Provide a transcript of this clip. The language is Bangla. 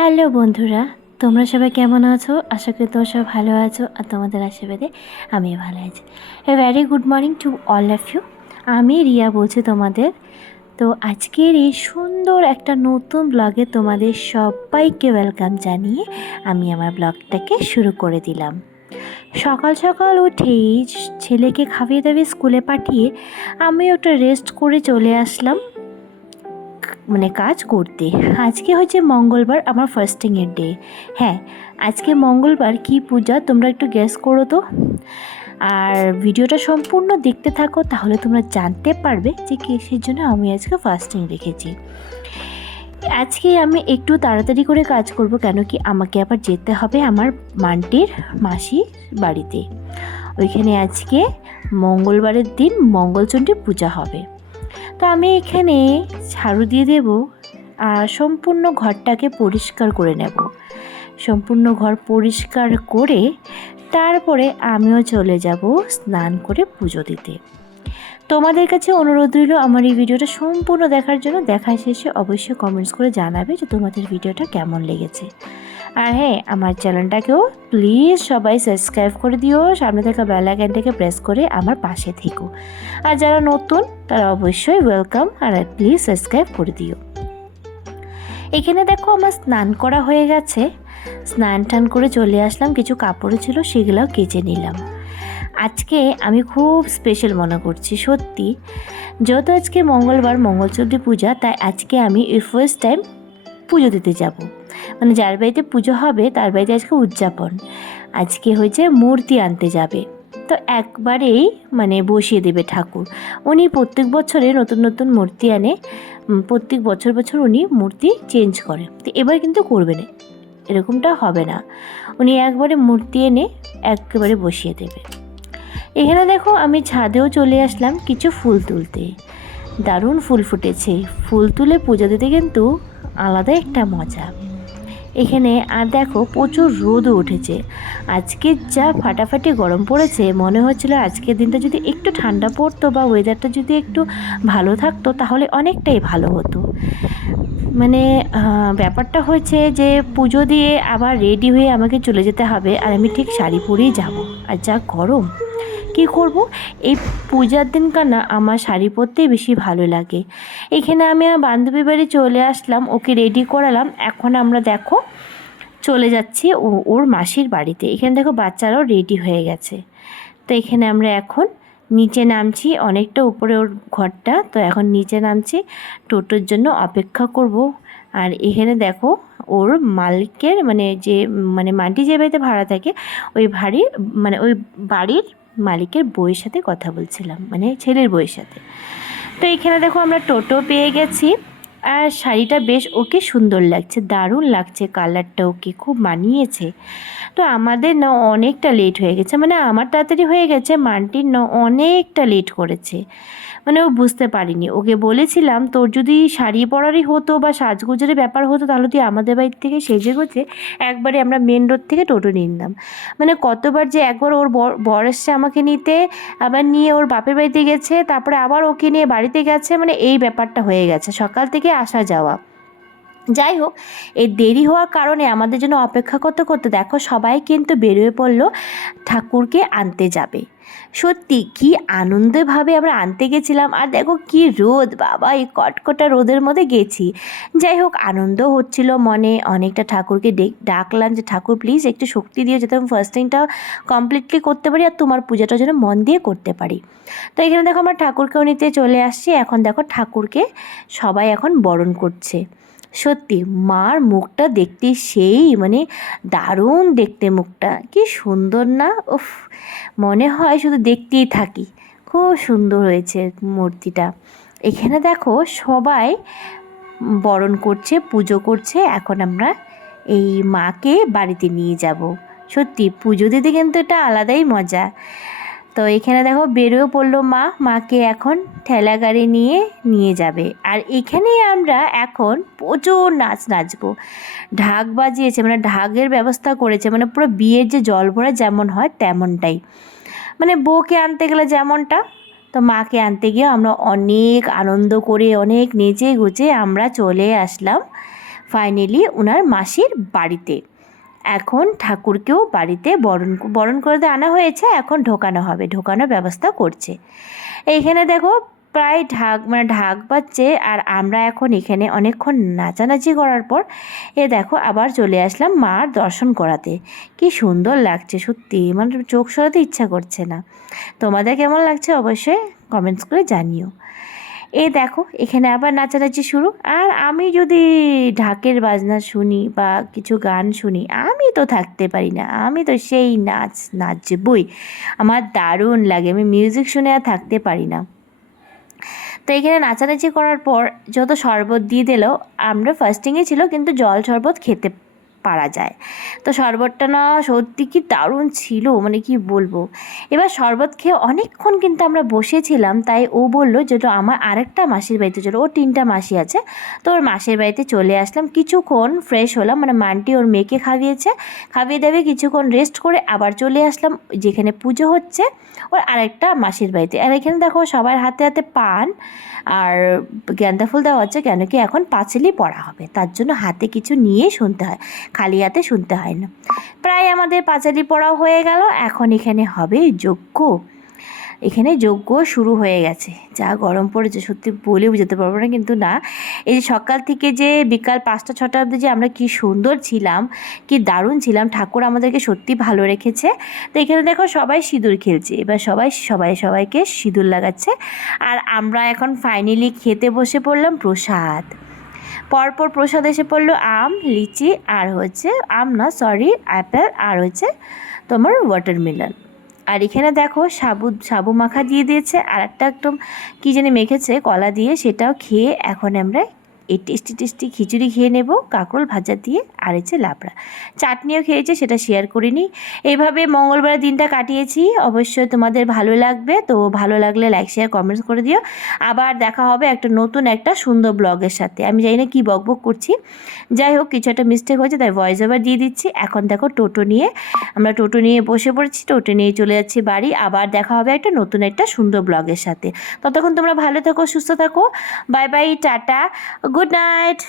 হ্যালো বন্ধুরা, তোমরা সবাই কেমন আছো? আশা করি তোমরা সবাই ভালো আছো আর তোমাদের আশীর্বাদে আমিও ভালো আছি। A very good morning to all of you আমি রিয়া বলছি তোমাদের। তো আজকের এই সুন্দর একটা নতুন ব্লগে তোমাদের সবাইকে ওয়েলকাম জানিয়ে আমি আমার ব্লগটাকে শুরু করে দিলাম। সকাল সকাল উঠেই ছেলেকে খাইয়ে দাবিয়ে স্কুলে পাঠিয়ে আমি ওটা রেস্ট করে চলে আসলাম। মানে কাজ করতে। আজকে হচ্ছে মঙ্গলবার, আমার ফার্স্টিংয়ের ডে হ্যাঁ আজকে মঙ্গলবার কি পূজা তোমরা একটু গ্যাস করো তো? আর ভিডিওটা সম্পূর্ণ দেখতে থাকো, তাহলে তোমরা জানতে পারবে যে কিসের জন্য আমি আজকে ফাস্টিং রেখেছি। আজকে আমি একটু তাড়াতাড়ি করে কাজ করব, কেন কি আমাকে আবার যেতে হবে আমার মান্টির মাসি বাড়িতে। ওইখানে আজকে মঙ্গলবারের দিন মঙ্গলচণ্ডী পূজা হবে। তো আমি এখানে ঝাড়ু দিয়ে দেব আর সম্পূর্ণ ঘরটাকে পরিষ্কার করে নেব। সম্পূর্ণ ঘর পরিষ্কার করে তারপরে আমিও চলে যাব স্নান করে পুজো দিতে। তোমাদের কাছে অনুরোধ রইল আমার এই ভিডিওটা সম্পূর্ণ দেখার জন্য। দেখা শেষে অবশ্যই কমেন্টস করে জানাবে যে তোমাদের ভিডিওটা কেমন লেগেছে। আর হ্যাঁ আমার চ্যানেলটাকেও প্লিজ সবাই সাবস্ক্রাইব করে দিও। সামনে থাকা বেল আইকনটাকে প্রেস করে আমার পাশে থেকো। আর যারা নতুন, তারা অবশ্যই ওয়েলকাম আর প্লিজ সাবস্ক্রাইব করে দিও। এখানে দেখো আমার স্নান করা হয়ে গেছে। স্নান টান করে চলে আসলাম, কিছু কাপড় ছিল, সেগুলোও কেচে নিলাম। আজকে আমি খুব স্পেশাল মনে করছি, সত্যি। যেহেতু আজকে মঙ্গলবার মঙ্গলচণ্ডী পূজা, তাই আজকে আমি ফার্স্ট টাইম পুজো দিতে যাব। মানে যার বাড়িতে পুজো হবে, তার বাড়িতে আজকে উদযাপন। আজকে হয়েছে মূর্তি আনতে যাবে। তো একবারেই মানে বসিয়ে দেবে ঠাকুর। উনি প্রত্যেক বছরে নতুন নতুন মূর্তি আনে। প্রত্যেক বছর বছর উনি মূর্তি চেঞ্জ করে। তো এবার কিন্তু করবে না। এরকমটা হবে না। উনি একবারে মূর্তি এনে একেবারে বসিয়ে দেবে। এখানে দেখো আমি ছাদেও চলে আসলাম কিছু ফুল তুলতে। দারুণ ফুল ফুটেছে। ফুল তুলে পুজো দিতে কিন্তু আলাদা একটা মজা। এখানে আর দেখো প্রচুর রোদও উঠেছে। আজকে যা ফাটাফাটি গরম পড়েছে, মনে হচ্ছিল আজকের দিনটা যদি একটু ঠান্ডা পড়তো বা ওয়েদারটা যদি একটু ভালো থাকতো, তাহলে অনেকটাই ভালো হতো। মানে ব্যাপারটা হয়েছে যে পুজো দিয়ে আবার রেডি হয়ে আমাকে চলে যেতে হবে, আর আমি ঠিক শাড়ি পরেই যাব। আর যা গরম কি করব? এই পূজার দিনকার না আমার শাড়ি পরতেই বেশি ভালো লাগে। এখানে আমি আমার বান্ধবী বাড়ি চলে আসলাম, ওকে রেডি করালাম। এখন আমরা দেখো, চলে যাচ্ছি ও, ওর মাসির বাড়িতে। এখানে দেখো বাচ্চারাও রেডি হয়ে গেছে। তো এখানে আমরা এখন নিচে নামছি, অনেকটা উপরে ওর ঘরটা। তো এখন নিচে নামছি, টোটোর জন্য অপেক্ষা করব। আর এখানে দেখো, ওর মালিকের মানে যে মানে মাটি যে বাড়িতে ভাড়া থাকে, ওই ভাড়ির মানে ওই বাড়ির মালিকের বইয়ের সাথে কথা বলছিলাম মানে ছেলের বইয়ের সাথে। তো এখানে দেখো আমরা টোটো পেয়ে গেছি, আর শাড়িটা বেশ ওকে সুন্দর লাগছে, দারুণ লাগছে, কালারটা ওকে খুব মানিয়েছে। তো আমাদের না অনেকটা লেট হয়ে গেছে মানে আমার তাড়াতাড়ি হয়ে গেছে, মানটির না অনেকটা লেট করেছে। মানে ও বুঝতে পারিনি। ওকে বলেছিলাম, তোর যদি শাড়ি পরারই হতো বা সাজগোজের ব্যাপার হতো, তাহলে তুই আমাদের বাড়ি থেকে সেজে গোছে একবারে আমরা মেন রোড থেকে টোটো নিলাম মানে কতবার যে একবার ওর বর এসছে আমাকে নিতে, আবার নিয়ে ওর বাপের বাড়িতে গেছে, তারপরে আবার ওকে নিয়ে বাড়িতে গেছে মানে এই ব্যাপারটা হয়ে গেছে সকাল থেকে আসা যাওয়া। যাই হোক, এই দেরি হওয়ার কারণে আমাদের জন্য অপেক্ষা করতে করতে দেখো সবাই কিন্তু বেরিয়ে পড়ল ঠাকুরকে আনতে যাবে। সত্যি কি আনন্দভাবে আমরা আনতে গেছিলাম। আর দেখো কি রোদ, বাবা, এই কটকটা রোদের মধ্যে গেছি। যাই হোক, আনন্দ হচ্ছিল মনে। অনেকটা ঠাকুরকে ডেক- ডাকলাম যে, ঠাকুর প্লিজ একটু শক্তি দিয়ে যাতে আমি ফার্স্টিংটা কমপ্লিটলি করতে পারি আর তোমার পূজাটা যেন মন দিয়ে করতে পারি। তো এখানে দেখো আমার ঠাকুরকেও নিতে চলে আসছি। এখন দেখো ঠাকুরকে সবাই এখন বরণ করছে। সত্যি, মার মুখটা দেখতে সেই মানে দারুণ দেখতে মুখটা। কি সুন্দর না? উফ, মনে হয় শুধু দেখতেই থাকি। খুব সুন্দর হয়েছে মূর্তিটা। এখানে দেখো, সবাই বরণ করছে, পুজো করছে। এখন আমরা এই মাকে বাড়িতে নিয়ে যাব। সত্যি, পুজো দিতে কিন্তু এটা আলাদাই মজা। তো এখানে দেখো বেরোও পড়ল মা। মাকে এখন ঠেলা গাড়ি নিয়ে নিয়ে যাবে। আর এখানেই আমরা এখন প্রচুর নাচ নাচবো। ঢাক বাজিয়েছে মানে ঢাকের ব্যবস্থা করেছে মানে পুরো বিয়ের যে জল ভরা যেমন হয় তেমনটাই। মানে বউকে আনতে গেলে যেমনটা, তো মাকে আনতে গিয়ে আমরা অনেক আনন্দ করে, অনেক নেচে গুচে আমরা চলে আসলাম ফাইনালি ওনার মাসির বাড়িতে। এখন ঠাকুরকেও বাড়িতে বরণ বরণ করে আনা হয়েছে, এখন ঢোকানো হবে, ঢোকানোর ব্যবস্থা করছে। এইখানে দেখো প্রায় ঢাক মানে ঢাক বাজছে, আর আমরা এখন এখানে অনেকক্ষণ নাচানাচি করার পর এ দেখো আবার চলে আসলাম মার দর্শন করাতে। কি সুন্দর লাগছে, সত্যি মানে চোখ সরাতে ইচ্ছা করছে না। তোমাদের কেমন লাগছে অবশ্যই কমেন্টস করে জানিও। এই দেখো, এখানে আবার নাচানাচি শুরু। আর আমি যদি ঢাকের বাজনা শুনি বা কিছু গান শুনি, আমি তো থাকতে পারি না। আমি তো সেই নাচ নাচবই। আমার দারুণ লাগে, আমি মিউজিক শুনে আর থাকতে পারি না। তো এখানে নাচানাচি করার পর যত শরবত দিয়ে দিলেও আমরা ফার্স্টিংয়ে ছিল, কিন্তু জল শরবত খেতে পারা যায়। তো শরবতটা না সত্যি কি দারুণ ছিল মানে কি বলব? এবার শরবত খেয়ে অনেকক্ষণ কিন্তু আমরা বসেছিলাম, তাই ও বলল যে, তো আমার আরেকটা মাসির বাড়িতে চলো। ও তিনটা মাসি আছে, তো ওর মাসির বাড়িতে চলে আসলাম। কিছুক্ষণ ফ্রেশ হলাম মানে মানটি ওর মেয়েকে খাইয়েছে, খাইয়ে দেবে, কিছুক্ষণ রেস্ট করে আবার চলে আসলাম, যেখানে পুজো হচ্ছে, ওর আরেকটা মাসির বাড়িতে। আর এখানে দেখো সবার হাতে হাতে পান, আর গেন্দা ফুল দেওয়া হচ্ছে, কেন কি এখন পাঁচিলি পড়া হবে, তার জন্য হাতে কিছু নিয়ে শুনতে হয়। খালি হাতে শুনতে হয় না। প্রায় আমাদের পাঁচালি পড়াও হয়ে গেল, এখন এখানে হবে যজ্ঞ। এখানে যজ্ঞ শুরু হয়ে গেছে। যা গরম পড়েছে, সত্যি বলে বুঝতে পারব না, কিন্তু না, এই যে সকাল থেকে যে বিকাল পাঁচটা, ছটা অবধি যে আমরা কি সুন্দর ছিলাম, কি দারুণ ছিলাম, ঠাকুর আমাদেরকে সত্যি ভালো রেখেছে। তো এখানে দেখো সবাই সিঁদুর খেলছে, এবার সবাই সবাই সবাইকে সিঁদুর লাগাচ্ছে। আর আমরা এখন ফাইনালি খেতে বসে পড়লাম প্রসাদ। পরপর প্রসাদ এসে পড়ল আম, লিচি, আর হচ্ছে আম না সরি অ্যাপেল আর হচ্ছে তোমার ওয়াটারমেলন আর এখানে দেখো সাবু সাবু মাখা দিয়ে দিয়েছে আর একটা একদম কী জানি মেখেছে, কলা দিয়ে, সেটাও খেয়ে এখন আমরা এই টেস্টি টেস্টি খিচুড়ি খেয়ে নেব, কাঁকরোল ভাজা দিয়ে, আর হচ্ছে লাবড়া। চাটনিও খেয়েছে, সেটা শেয়ার করিনি। এইভাবে মঙ্গলবার দিনটা কাটিয়েছি। অবশ্যই তোমাদের ভালো লাগবে, তো ভালো লাগলে লাইক শেয়ার কমেন্টস করে দিও। আবার দেখা হবে একটা নতুন, একটা সুন্দর ব্লগের সাথে। আমি জানি না কী বক বক করছি। যাই হোক, কিছু একটা মিস্টেক হয়েছে, তাই ভয়েস ওভার দিয়ে দিচ্ছি। এখন দেখো টোটো নিয়ে, আমরা টোটো নিয়ে বসে পড়েছি, টোটো নিয়ে চলে যাচ্ছি বাড়ি। আবার দেখা হবে একটা নতুন, একটা সুন্দর ব্লগের সাথে। ততক্ষণ তোমরা ভালো থাকো, সুস্থ থাকো। Bye bye tata. Good night